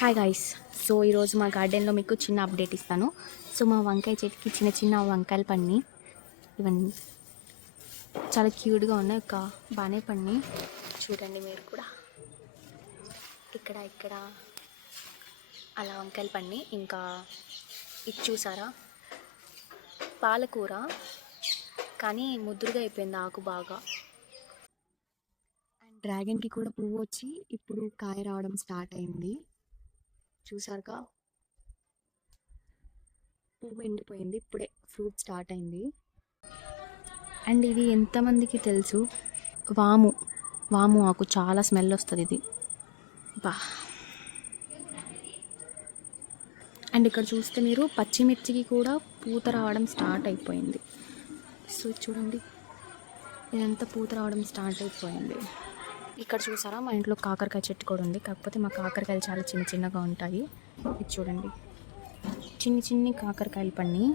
Hi guys. So ఈరోజు మా గార్డెన్లో మీకు చిన్న అప్డేట్ ఇస్తాను. సో మా వంకాయ చెట్టుకి చిన్న చిన్న వంకాయలు పడినాయి. ఇవన్నీ చాలా క్యూట్గా ఉన్నాయి. బాగానే పడినాయి. చూడండి మీరు కూడా ఇక్కడ అలా వంకాయలు పడినాయి. ఇంకా ఇది చూసారా, పాలకూర, కానీ ముద్దురుగా అయిపోయింది ఆకు బాగా. అండ్ డ్రాగన్కి కూడా పువ్వు వచ్చి ఇప్పుడు కాయ రావడం స్టార్ట్ అయింది. చూసారుగా, పువ్వు ఎండిపోయింది, ఇప్పుడే ఫ్రూట్ స్టార్ట్ అయింది. అండ్ ఇది ఎంతమందికి తెలుసు, వాము ఆకు చాలా స్మెల్ వస్తుంది ఇది. బా. అండ్ ఇక్కడ చూస్తే మీరు పచ్చిమిర్చికి కూడా పూత రావడం స్టార్ట్ అయిపోయింది. సో చూడండి, ఇదంతా పూత రావడం స్టార్ట్ అయిపోయింది. ఇక్కడ చూసారా, మా ఇంట్లో కాకరకాయ చెట్టు కూడా ఉంది. కాకపోతే మా కాకరకాయలు చాలా చిన్న చిన్నగా ఉంటాయి. ఇది చూడండి, చిన్ని కాకరకాయలు పడినాయి.